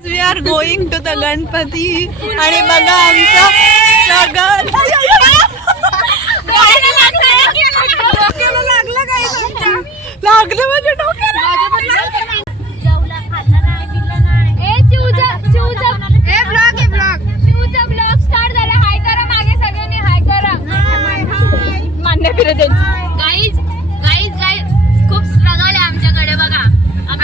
We are going to the Ganpati आणि बघा आमचं नगर लागलं माझ्या डोक्याला. मान्य फिरत गाईज खूप स्ट्रगल आहे आमच्याकडे बघा.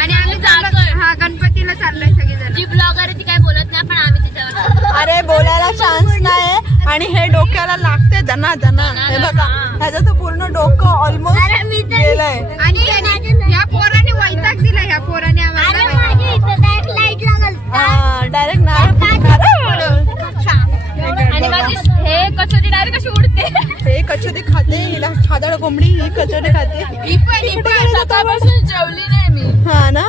आणि आम्ही जातोय. हा गणपतीला चाललोय सगळेजण. जी ब्लॉगर आहे ती काय बोलत नाही पण आम्ही तिच्यावर अरे बोलायला चान्स नाही आणि हे डोक्याला लागते दना दना. हे बघा ह्याचं तर पूर्ण डोकं ऑलमोस्ट गेलंय. आणि ह्या पोराने वैताग दिला. ह्या पोराने आम्हाला डायरेक्ट नाही आणि माझी हे कचोरी डायरेक्ट कशी उडते. हे कचोरी खाते. हिला खादड कोंबडी ही कचोरी खाते. ही पण सकाळपासून जेवली नाही मी. हा ना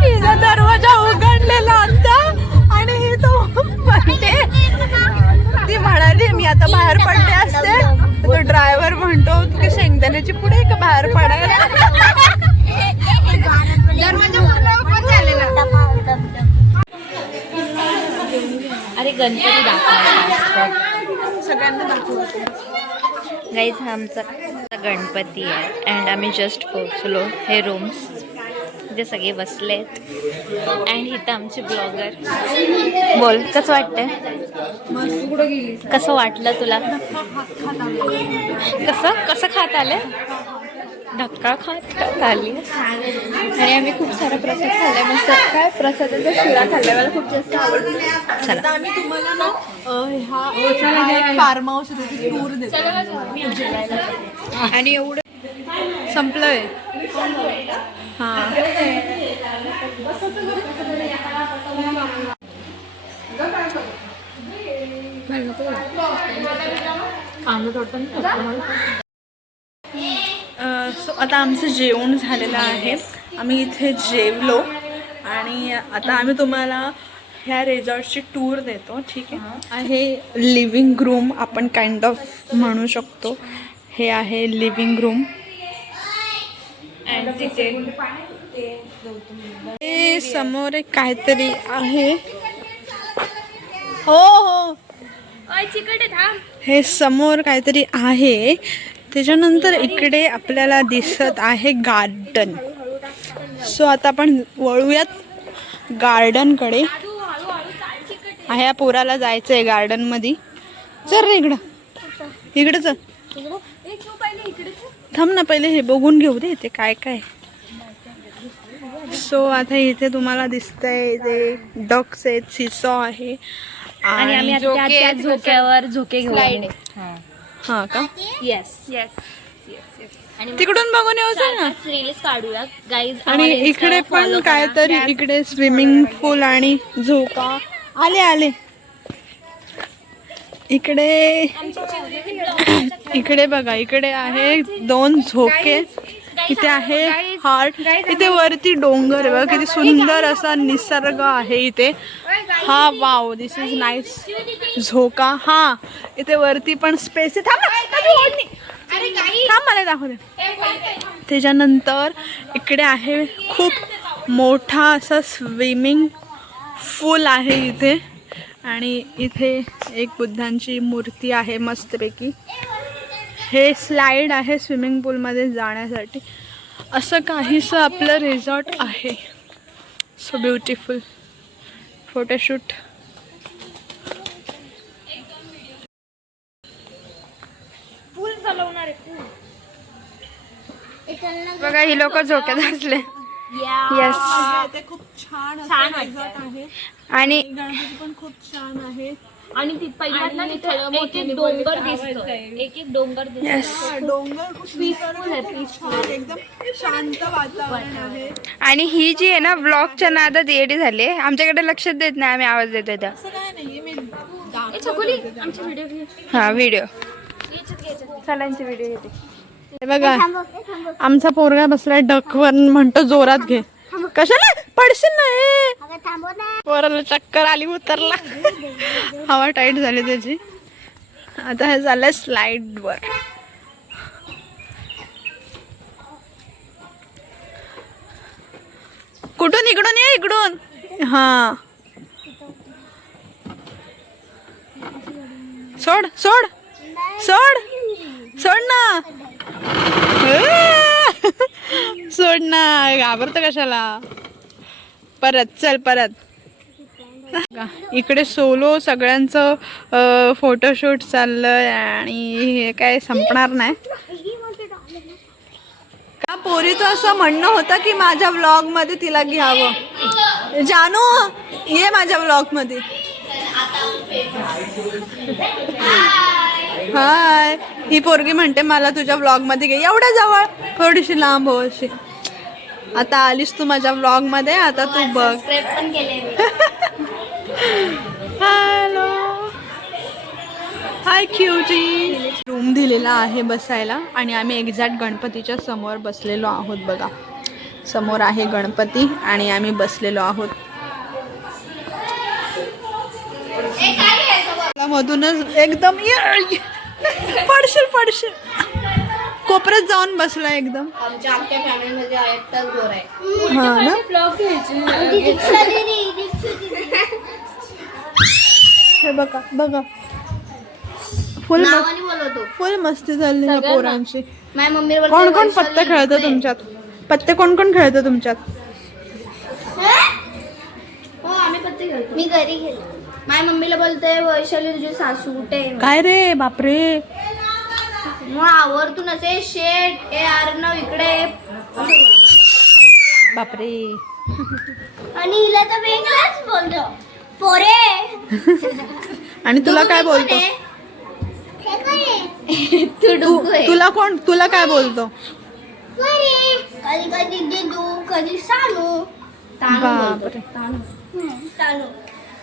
हिचा दरवाजा उघडलेला होता आणि ही तो म्हणते ती म्हणाली मी आता बाहेर पडले असते. तो ड्रायव्हर म्हणतो तू की शेंगदाण्याची पुढे का बाहेर पडायला. दरवाजा ओपन झालेला. अरे गणपती दाखव सगळ्यांना दाखवतो. गाईज हा आमचा गणपती आहे अँड आम्ही जस्ट पोहोचलो. हे रूम्स जे सगळे बसलेत अँड इथं आमचे ब्लॉगर. बोल कसं वाटतंय. कसं वाटलं तुला. कसं कसं खात आले. धक्का खात आली. आणि आम्ही खूप सारा प्रसाद खाल्लाय. मस्त काय प्रसादाचा शिरा खाल्लाय. मला खूप जास्त आवडतो. चला आता आम्ही तुम्हाला ना हा फार्म हाऊस टूर देतो आणि एवढं संपलंय. हा सो आता आमचं जेवण झालेलं आहे. आम्ही इथे जेवलो आणि आता आम्ही तुम्हाला ह्या रिसॉर्टची टूर देतो. ठीक आहे. लिव्हिंग रूम आपण काइंड ऑफ म्हणू शकतो. हे आहे लिव्हिंग रूम. अँड तिथे हे समोर एक काहीतरी आहे. हो हो चिकट आहे. थांब. हे समोर काहीतरी आहे. त्याच्यानंतर इकडे आपल्याला दिसत आहे गार्डन. सो आता आपण वळूयात गार्डनकडे. ह्या पोराला जायचं आहे गार्डनमध्ये. चल रे इकडं इकडं चल. थांब ना पहिले हे बघून घेऊ दे ते काय काय. सो आता इथे तुम्हाला दिसतंय ते डक्स आहेत. सिसॉ आहे आणि आम्ही आता त्या झोक्यावर झोके घेऊ. हा का येस येस आणि तिकडून बघून येऊ चल ना. रील्स काढूया गाईज. आणि इकडे पण काहीतरी इकडे स्विमिंग पूल आणि झोका आले आले. इकडे इकडे बघा इकडे आहे 2 झोके. इथे आहे हार्ट. इथे वरती डोंगर आहे बघा किती सुंदर असा निसर्ग आहे इथे. हा वाव दिस इज नाईस. झोका. हा इथे वरती पण स्पेस आहे. थांब मला दाखवते. त्याच्यानंतर इकडे आहे खूप मोठा असा स्विमिंग पूल आहे इथे. आणि इथे एक बुद्धांची मूर्ती आहे मस्तपैकी. हे स्लाईड आहे स्विमिंग पूलमध्ये जाण्यासाठी. असं काहीसं आपलं रिसॉर्ट आहे. So beautiful. फोटोशूट. बघा ही लोक झोक्यात असले. येस. ते खूप छान रिसॉर्ट आहे. आणि गणपती पण खूप छान आहे. आणि ती पहिल्यांदा एक एक डोंगर दिसतो. एक एक डोंगर दिसतो. डोंगर खूप पीसफुल आहे. छान एकदम शांत वातावरण आहे. आणि ही जी आहे ना व्लॉगच्या नादात येडी झाली. आमच्याकडे लक्षच देत नाही आम्ही आवाज देतोय त्या. असं काय नाही मी आमची व्हिडिओ हा व्हिडिओ सलांची व्हिडिओ घेते. हे बघा आमचा पोरगा बसलाय डकवर म्हणतो जोरात घे. कशाला पडशील ना. पोराला चक्कर आली उतरला. हवा टाईट झाली त्याची. आता हे झालंय स्लाइड वर. कुठून? इकडून ये, इकडून. हा सोड सोड सोड सोड ना. सोड ना, घाबरत कशाला. परत चल परत. इकडे सोलो सगळ्यांचं फोटोशूट चाललंय आणि हे काय संपणार नाही. का पोरीचं असं म्हणणं होतं की माझ्या व्लॉग मध्ये तिला घ्यावं. जानू ये माझ्या व्लॉग मध्ये. हाय. ही पोरगी म्हणते मला तुझ्या व्लॉग मध्ये घे. एवढ्या जवळ, थोडीशी लांब हो अशी. आता आलीस तू माझ्या व्लॉग मध्ये, आता तू बघ. हॅलो, हाय क्यूजी. रूम दिलेला आहे बसायला आणि आम्ही एक्झॅक्ट गणपतीच्या समोर बसलेलो आहोत. बघा समोर आहे गणपती आणि आम्ही बसलेलो आहोत. मधूनच एकदम पडशील पडशील. कोपऱ्यात जाऊन बसला एकदम. आमच्या अख्ख्या फॅमिलीमध्ये एकटाच गोर आहे. हा ना. हे बघा बघा, फुल फुल मस्ती झाली ह्या पोरांची. कोण कोण पत्ते खेळतं तुमच्यात? पत्ते कोण कोण खेळतं तुमच्यात? हो आम्ही पत्ते खेळतो. मी घरी खेळतो. माझ्या मम्मीला बोलते वैशाली तुझी सासू कुठे? काय रे बापरे. मग आवरतून असे शेट ए अर्णव इकडे. बापरे. आणि हिला तर वेगळाच बोलतो पोरे. आणि तुला काय बोलतो? तुला काय बोलतो? कधी कधी दिदू, कधी सानू. बापरे. तानू.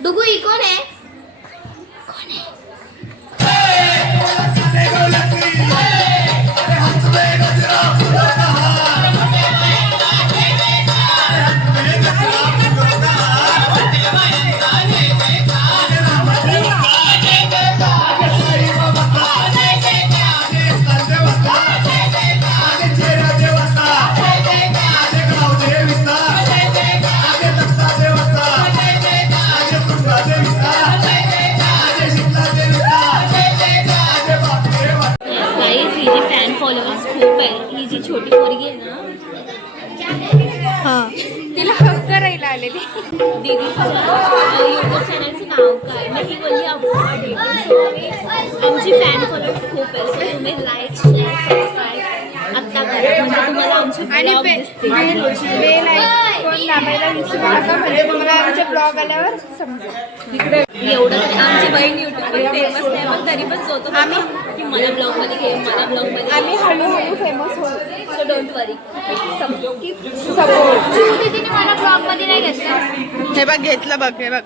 डुगू ही कोण आहे? छोटी पोरगी आहे ना, तिला हक करायला आलेली. दीदीच्या यूट्यूब चॅनलचं नाव काय? मग ही बोलली आमची फॅन फॉलोअर खूप आहे, सो तुम्ही लाईक शेअर सबस्क्राईब आत्ता करा म्हणजे तुम्हाला आमचे आणि ब्लॉग दिसतील. बेल आयकॉन दाबायला विसरू नका म्हणजे तुम्हाला आमचे ब्लॉग आल्यावर समजेल. एवढं तरी आमची बहीण यूट्यूबवर फेमस नाही, पण तरी पण जो तो आम्ही की मला ब्लॉग मध्ये घे, मला ब्लॉग मध्ये. आम्ही हळूहळू फेमस होऊ. सो डोंट वरी. तिने मला ब्लॉग मध्ये नाही घेतलं. हे बघ घेतलं बघ. हे बघ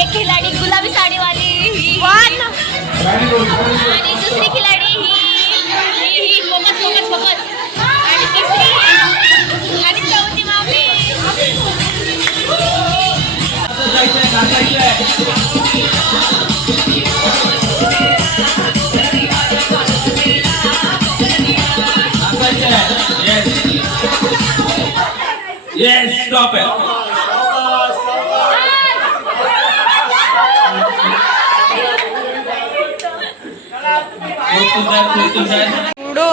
एक खिलाडी गुलाबी साडीवाली आणि दुसरी खिलाडी ही फोकस फोकस फोकस आणि तिसरी आणि चौथी मावली. Yes, stop it. लुडो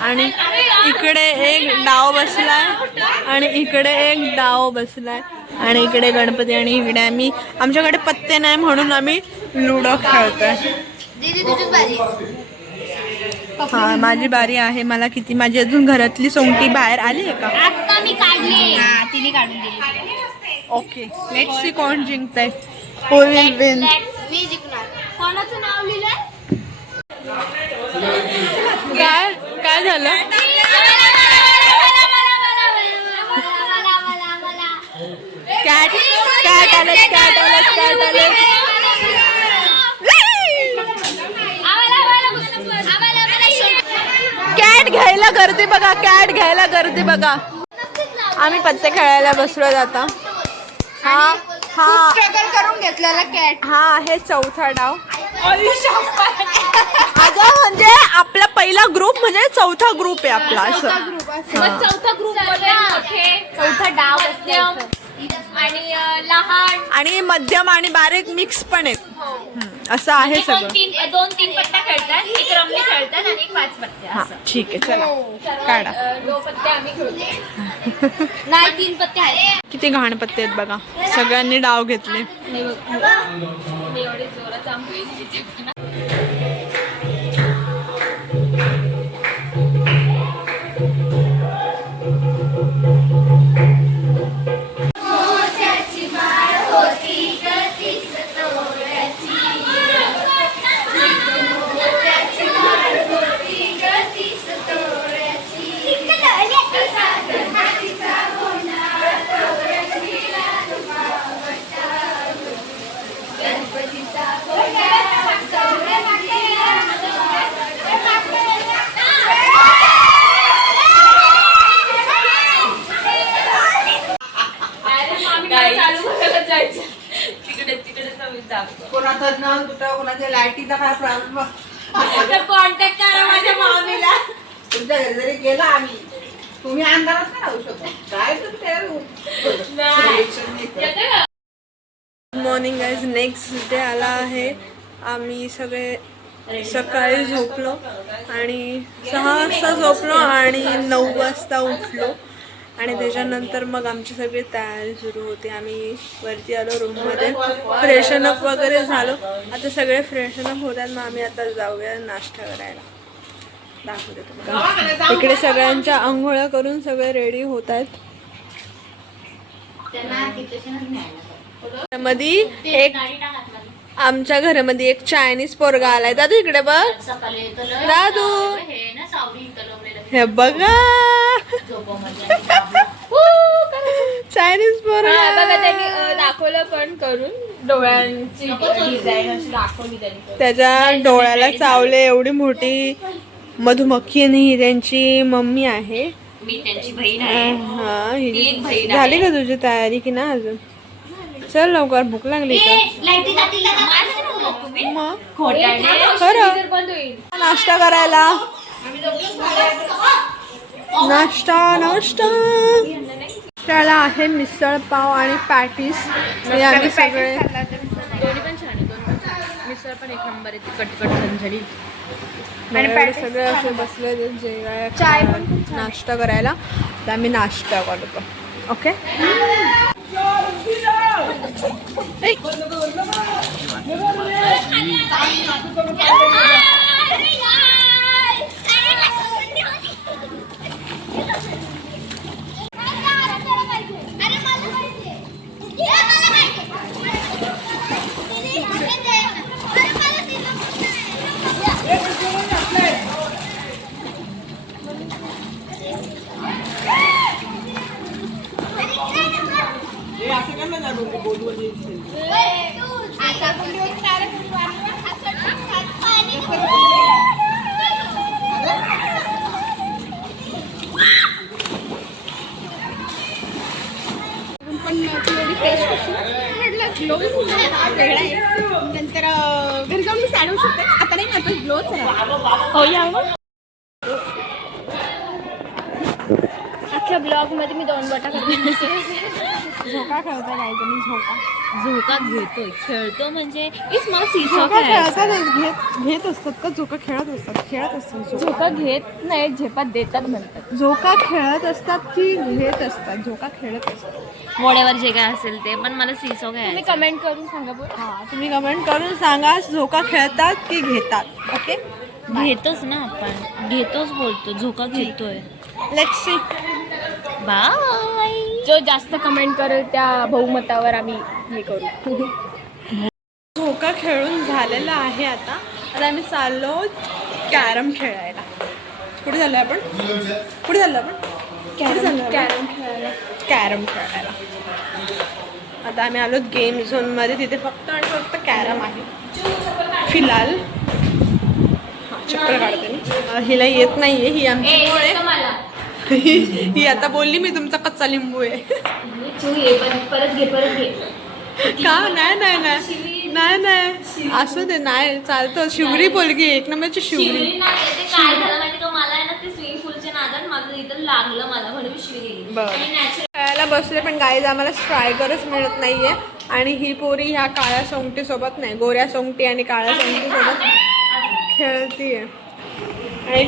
आणि इकडे एक डाव बसलाय आणि इकडे एक डाव बसलाय आणि इकडे गणपती आणि इकडे आम्ही आमच्याकडे पत्ते नाही म्हणून आम्ही लुडो खेळतोय. दीदी तुझीच बारी. हा माझी बारी आहे. मला किती माझी अजून घरातली सोंगटी बाहेर आली आहे का? आता मी काढले. हा तिने काढून दिली. ओके लेट्स सी कोण जिंकतंय. Who will win? मी जिंकणार. कोणाचं नाव लिहिलंय? काय काय झालं? कॅट कॅट आलं कॅट आलं कॅट आलं. कॅट घ्यायला गर्दी बघा. कॅट घ्यायला गर्दी बघा. आम्ही पत्ते खेळायला बसलो आता. हा हा स्ट्रगल करून घेतलेला कॅट. हा आहे चौथा डाव. अगं म्हणजे आपला पहिला ग्रुप म्हणजे चौथा ग्रुप आहे आपला असं. चौथा ग्रुप चौथा डाव आणि लहान आणि मध्यम आणि बारीक मिक्स पण आहेत. असं आहे सगळं. दोन तीन पत्त्या खेळतात, एक रमणी खेळतात आणि एक 5 पत्त्या. हा ठीक आहे चला काढा. 2 पत्ते आम्ही खेळतो. नाही 3 पत्ते आहेत. किती घाण पत्ते आहेत बघा. सगळ्यांनी डाव घेतले. मी एवढे जोरात आंबे. कोणाचं नाव कुठं कोणाच्या लाईटीचा काय प्रॉब्लेम कॉन्टॅक्ट करा माझ्या मामीला. तुमच्या घरी जरी गेला आम्ही तुम्ही अंधारात नाही राहू शकत. काय good morning guys. Next day आला आहे. आम्ही सगळे सकाळी झोपलो आणि 6 वाजता झोपलो आणि 9 वाजता उठलो आणि त्याच्यानंतर मग आमची सगळी तयारी सुरू होती. आम्ही वरती आलो रूममध्ये, फ्रेशनअप वगैरे झालो. आता सगळे फ्रेशनअप होतात. मग आम्ही आता जाऊया नाश्ता करायला. दाखवते तुम्हाला. इकडे सगळ्यांच्या आंघोळ्या करून सगळे रेडी होत आहेत. मध्ये एक आमच्या घरामध्ये एक चायनीज पोरगा आलाय. दादू इकडे बघ. दादू हे बघा चायनीज पोरगा. बघा त्यांनी दाखवलं पण करून डोळ्यांची डिझाईन अशी दाखवली त्यांनी. त्याच्या डोळ्याला चावले एवढी मोठी मधुमक्खी आणि ही त्यांची मम्मी आहे. मी त्यांची बहीण आहे. हा ती एक बहीण आहे. झाली का तुझी तयारी की ना अजून? चल लवकर भूक लागली का? मग खरं नाश्ता करायला. नाश्ता नाश्ता त्याला आहे मिसळ पाव आणि पॅटीस. आणि आम्ही सगळे दोन्ही पण छान आहे. मिसळ पण एक नंबर आहे. तिखट झणझणीत आणि सगळे असे बसले जेवायला चाय नाश्ता करायला. तर आम्ही नाश्ता करतो. ओके नंतर घरी जाऊन मी साडू शकते. आता नाही आता ग्लोच हो या ब्लॉग मध्ये मी 2 बोटा करते. झोका खेळता काय तुम्ही? झोका घेतोय, खेळतो म्हणजे इस मला सीसॉ झोका खेळायचा. खेळतात, घेत असतात का? झोका खेळत असतात झोका घेत नाही, झेपात देतात म्हणतात. झोका खेळत असतात की घेत असतात? झोका खेळत असतात. वडेवर जे काय असेल ते, पण मला सीसॉ तुम्ही खेळायचा. कमेंट करून सांगा बरं. हा, तुम्ही कमेंट करून सांगा झोका खेळतात की घेतात. ओके, घेतोच ना आपण, घेतोच बोलतो, झोका घेतोय. Let's see. बाय. जो जास्त कमेंट करेल त्या बहुमतावर आम्ही हे करू. झोका खेळून झालेला आहे. आता आम्ही चाललो कॅरम खेळायला. कुठे चाललो आपण? कॅरम खेळायला. कॅरम खेळायला. आता आम्ही आलो गेम झोनमध्ये. तिथे फक्त आणि फक्त कॅरम आहे फिलहाल. चक्कर काढते मी. हिला येत नाहीये, ही आमची पोळ आहे. ही आता बोलली मी तुमचा कच्चा लिंबू आहे. परत घे. का? नाही असं ते नाही चालतं. शिवरी पोलगी, एक नंबरची शिवरी. काय झालं माहिती का, मला आहे ना ते स्विमिंग पूलच्या नादात माझं इथं लागलं मला, म्हणून मी शिवली. खेळायला बसले पण गाईज आम्हाला स्ट्रायकरच मिळत नाहीये. आणि ही पोरी ह्या काळ्या सोंगटी सोबत नाही, गोऱ्या सोंगटी आणि काळ्या सोंगटी सोबत खेळतीये. आणि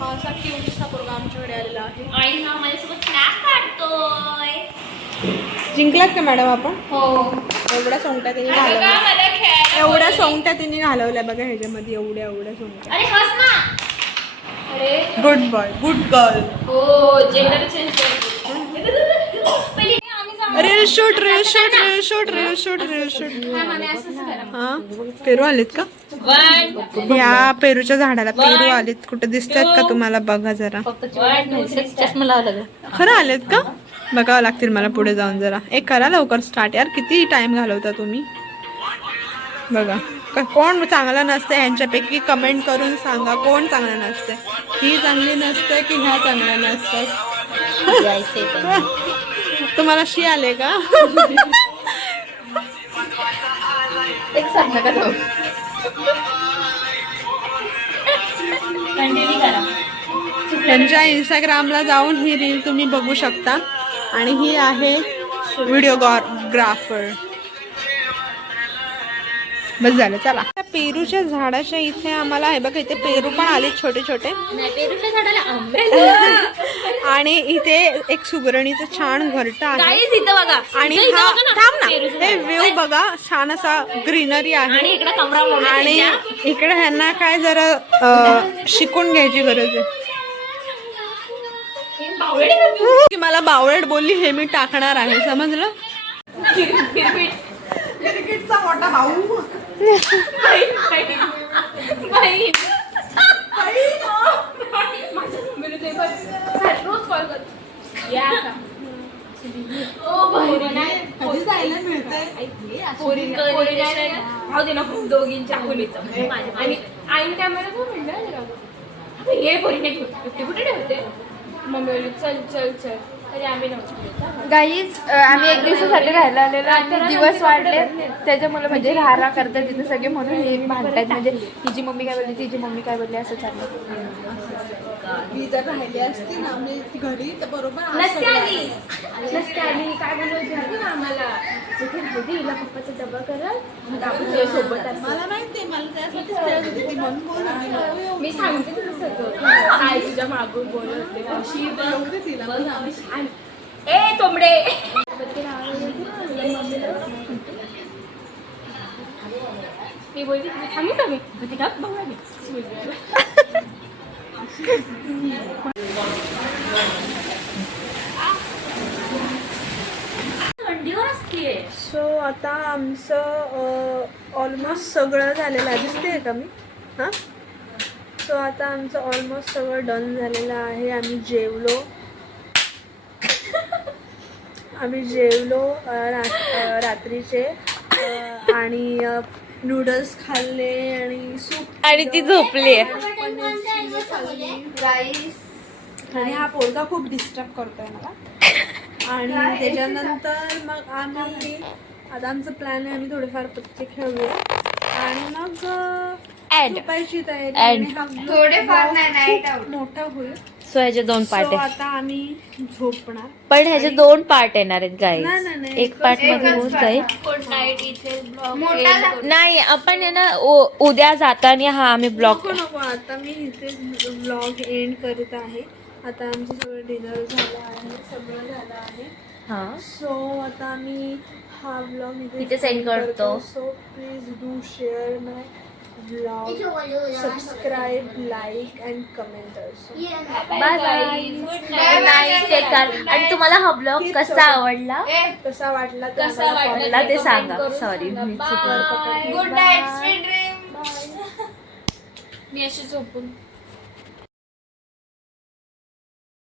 हा असा क्यूटसा पोरगा आमच्याकडे आलेला आहे. आणि हा माझ्यासोबत स्नॅप काढतोय. जिंकलात का मॅडम आपण? हो. एवढ्या सोंगट्या तिने घालवल्या, एवढ्या सोंगट्या तिने घालवल्या बघा ह्याच्यामध्ये. एवढ्या सोंगट्या. अरे हस ना. अरे गुड बॉय, गुड गर्ल. हो, जेंडर चेंज रील शूट. हा, पेरू आलेत का? या पेरूच्या झाडाला पेरू आलेत. कुठे दिसतात का तुम्हाला? बघा जरा. चष्मा लावला. खरं आलेत का? बघावं लागतील मला पुढे जाऊन जरा. करा लवकर स्टार्ट यार, किती टाइम घालवता तुम्ही. बघा कोण चांगलं नसतं ह्यांच्यापैकी कमेंट करून सांगा. कोण चांगलं नसतं? ही चांगली नसते की ह्या चांगल्या नसतात? तुम्हाला शी आले का? एक सांग नका जाऊ. कंटिन्यू करा. त्यांच्या इंस्टाग्रामला जाऊन ही रील तुम्ही बघू शकता. आणि ही आहे व्हिडिओग्राफर. बस झालं, चला. पेरूच्या झाडाच्या इथे आम्हाला हे बघा, इथे पेरू पण आले छोटे छोटे. पेरूच्या झाडाला आंबे. आणि इथे एक सुगरणीचं छान घरटं आहे. गाईज इथं बघा. आणि हा थांब ना, हे व्ह्यू बघा, छान असा ग्रीनरी आहे. आणि इकडे कमरा मोठा आहे आणि त्यांच्या. इकडे ह्यांना काय जरा शिकून घ्यायची गरज आहे. की मला बावळट बोलली हे मी टाकणार आहे, समजलं? क्रिकेटचा मोठा भाऊ. रोज कॉल कर. या का? दोघींच्या खोलीचं. आणि आईन कॅमेरा तो म्हणलं हे पोरी नाही ठेवते. कुठे ठेवते? मम्मी बोलली चल चल चल. तरी आम्ही नव्हतो. गाईज आम्ही एक दिवसासाठी राहायला आलेलो आणि दिवस वाढले त्याच्यामुळे म्हणजे राहा करतात तिथे सगळे, म्हणून हे भांडतात. म्हणजे तिची मम्मी काय बोलली, तिची मम्मी काय बोलली, असं चाललं. मी जर राहिली असती ना म्हणजे घरी तर बरोबर नसते आली काय बोलत ना आम्हाला तिथे होती हिला पप्पाचा डबा करा मग आपण तुझ्यासोबत असं. मला माहिती, मला त्यासाठीच खेळत होती ती, म्हणून बोलत होती. मी सांगते तुझं सगळं. आई तुझ्या मागून बोलत होते अशी बघते तिला. ए तोंबडे. मी बोलते सांगू का मी बघा मी. थंडीवर असते. सो आता आमचं ऑलमोस्ट सगळं झालेलं आहे. दिसते का मी? हां, सो आता आमचं ऑलमोस्ट सगळं डन झालेलं आहे. आम्ही जेवलो रात्रीचे. आणि नूडल्स खाल्ले आणि सूप. आणि ती झोपली आहे. आणि हा पोरगा खूप डिस्टर्ब करतोय मला. आणि त्याच्यानंतर मग आम्ही आता आमचं प्लॅन आहे, आम्ही थोडेफार पत्ते खेळूया आणि मग झोपायची तयारी. आणि हा थोडेफार नाही, night out. मोठा होईल. सो ह्याचे 2 पार्ट So, आहे. आता आम्ही झोपणार. पण ह्याचे 2 पार्ट येणार आहेत नाही, गाईज. नाही, नाही. एक पार्ट मध्ये होऊन जाईल. मोठा नाही आपण आहे ना उद्या जाताना हा आम्ही ब्लॉग नको आता मी इथेच व्लॉग एंड करत आहे. आता आमचं सगळं डिनर झालं आहे, सगळं झालं आहे. हा सो आता आम्ही हा ब्लॉग इथे send करतो. So please do share my blog, subscribe, like and comment also. Bye bye. Take care. आणि तुम्हाला हा ब्लॉग कसा आवडला कसा वाटला ते कसा आम्हाला वाटला मला ते comment सांगा. करून सॉरी सांगा. मी Bye. चुकलं. Good night sweet dream. मी अशी झोपून